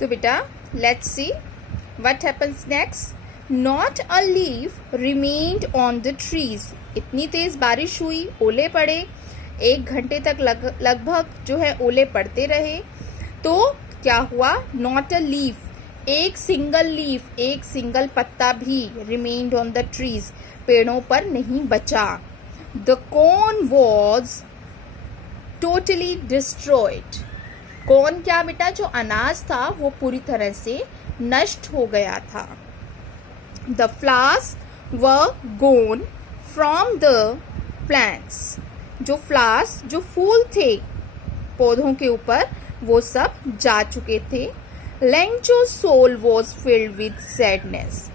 तो बेटा let's see what happens next. Not a leaf remained on the trees. इतनी तेज बारिश हुई, ओले पड़े, 1 घंटे तक लगभग जो है ओले पड़ते रहे. तो क्या हुआ? नॉट अ लीफ, एक सिंगल पत्ता भी रिमेन्ड ऑन द ट्रीज, पेड़ों पर नहीं बचा. The corn was totally destroyed. Corn क्या बेटा? जो अनाज था वो पूरी तरह से नष्ट हो गया था. The flowers were gone from the plants. जो फूल थे पौधों के ऊपर वो सब जा चुके थे. Lencho soul was filled with sadness.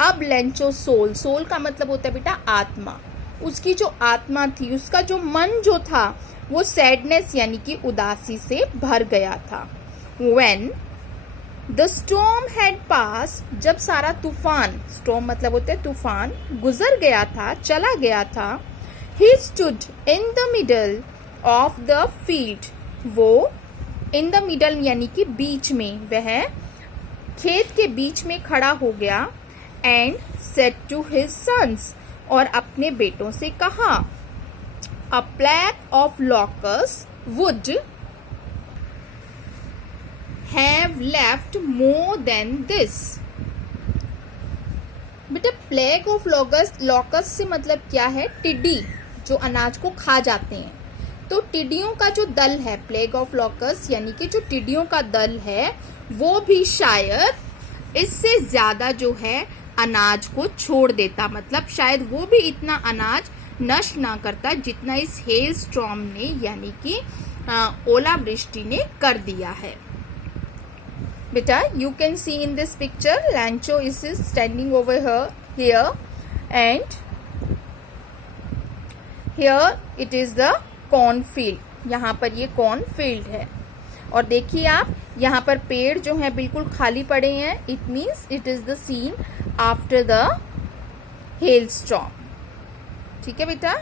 अब लेंचो सोल का मतलब होता है बेटा आत्मा. उसकी जो आत्मा थी, उसका जो मन जो था वो सैडनेस यानी कि उदासी से भर गया था. When the storm had passed, जब सारा तूफान, स्टॉर्म मतलब होता है तूफान, गुजर गया था, चला गया था. He stood in the middle of the field. वो in the middle यानी कि बीच में, वह खेत के बीच में खड़ा हो गया. And said to his sons, और अपने बेटों से कहा, A plague of locusts would have left more than this. बेटा प्लेग ऑफ लॉकस्ट से मतलब क्या है? टिड्डी जो अनाज को खा जाते हैं. तो टिड्डियों का जो दल है, प्लेग ऑफ लॉकस्ट यानी कि जो टिड्डियों का दल है, वो भी शायद इससे ज्यादा जो है अनाज को छोड़ देता. मतलब शायद वो भी इतना अनाज नष्ट ना करता जितना इस हेल स्टॉर्म ने यानी कि ओलावृष्टि ने कर दिया है. बेटा you can see in this picture लैंचो is standing over here and here it is the corn field. यहाँ पर ये कॉर्न फील्ड है और देखिए आप यहाँ पर पेड़ जो हैं बिल्कुल खाली पड़े हैं. It means it is the scene after the hailstorm. ठीक है बेटा.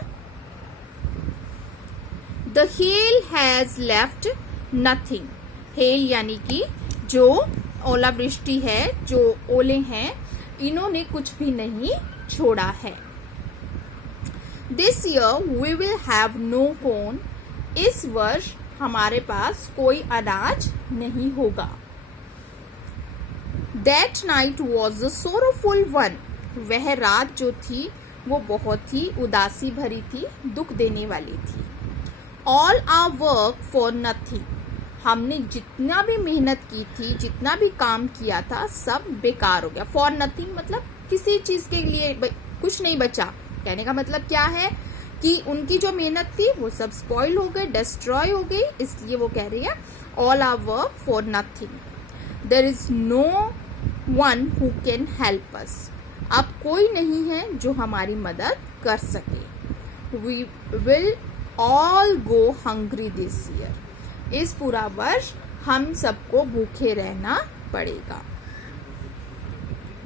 The hail has left nothing. Hail यानी कि जो ओलावृष्टि है, जो ओले हैं, इन्होंने कुछ भी नहीं छोड़ा है. This year we will have no corn. इस वर्ष हमारे पास कोई अनाज नहीं होगा. That night was a sorrowful one. वह रात जो थी वो बहुत ही उदासी भरी थी, दुख देने वाली थी. All our work for nothing. हमने जितना भी मेहनत की थी, जितना भी काम किया था, सब बेकार हो गया. फॉर नथिंग मतलब किसी चीज के लिए कुछ नहीं बचा. कहने का मतलब क्या है कि उनकी जो मेहनत थी वो सब स्पॉइल हो गए, डिस्ट्रॉय हो गई. इसलिए वो कह रही है all our work for nothing. There is no one who can help us. अब कोई नहीं है जो हमारी मदद कर सके. We will all go hungry this year. इस पूरा वर्ष हम सबको भूखे रहना पड़ेगा.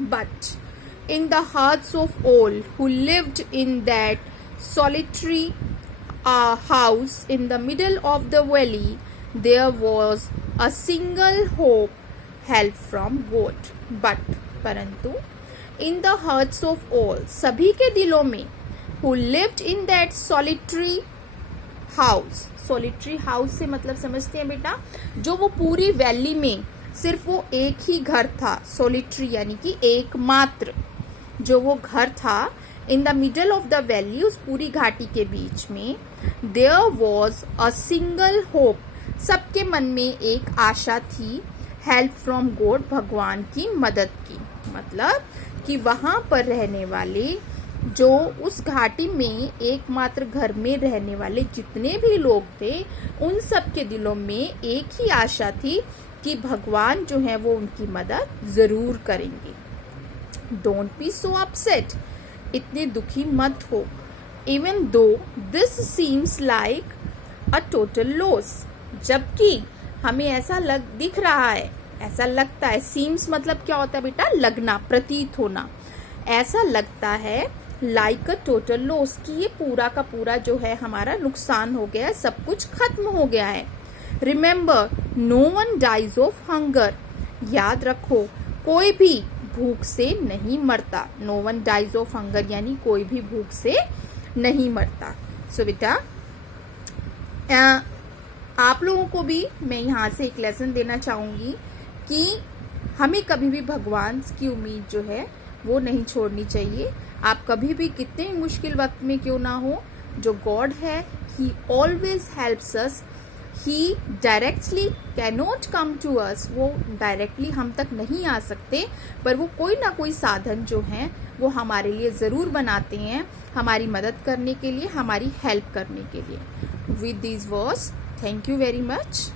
But in the hearts of all who lived in that solitary house in the middle of the valley, there was a single hope, help from God. But परंतु in the hearts of all, सभी के दिलों में, who lived in that solitary house. solitary house से मतलब समझते हैं बेटा, जो वो पूरी वैली में सिर्फ वो एक ही घर था. solitary यानी कि एकमात्र जो वो घर था. In the middle of the valley, उस पूरी घाटी के बीच में, there was a single hope. सबके मन में एक आशा थी. हेल्प फ्रॉम गॉड, भगवान की मदद की. मतलब कि वहां पर रहने वाले, जो उस घाटी में एकमात्र घर में रहने वाले जितने भी लोग थे, उन सब के दिलों में एक ही आशा थी कि भगवान जो है वो उनकी मदद जरूर करेंगे. Don't be so upset. इतने दुखी मत हो. Even though this seems like a total loss. जबकि हमें ऐसा दिख रहा है, ऐसा लगता है. सीम्स मतलब क्या होता है बेटा? लगना, प्रतीत होना. ऐसा लगता है लाइक अ टोटल लॉस कि ये पूरा का पूरा जो है हमारा नुकसान हो गया है, सब कुछ खत्म हो गया है. Remember no one dies of hunger. याद रखो, कोई भी भूख से नहीं मरता। No one dies of hunger, यानी कोई भी भूख से नहीं मरता। सो बेटा आप लोगों को भी मैं यहाँ से एक लेसन देना चाहूँगी कि हमें कभी भी भगवान की उम्मीद जो है वो नहीं छोड़नी चाहिए। आप कभी भी कितने मुश्किल वक्त में क्यों ना हो, जो गॉड है he always helps us. He directly cannot come to us, वो डायरेक्टली हम तक नहीं आ सकते, पर वो कोई ना कोई साधन जो है वो हमारे लिए ज़रूर बनाते हैं, हमारी मदद करने के लिए, हमारी हेल्प करने के लिए। With these words, thank you very much.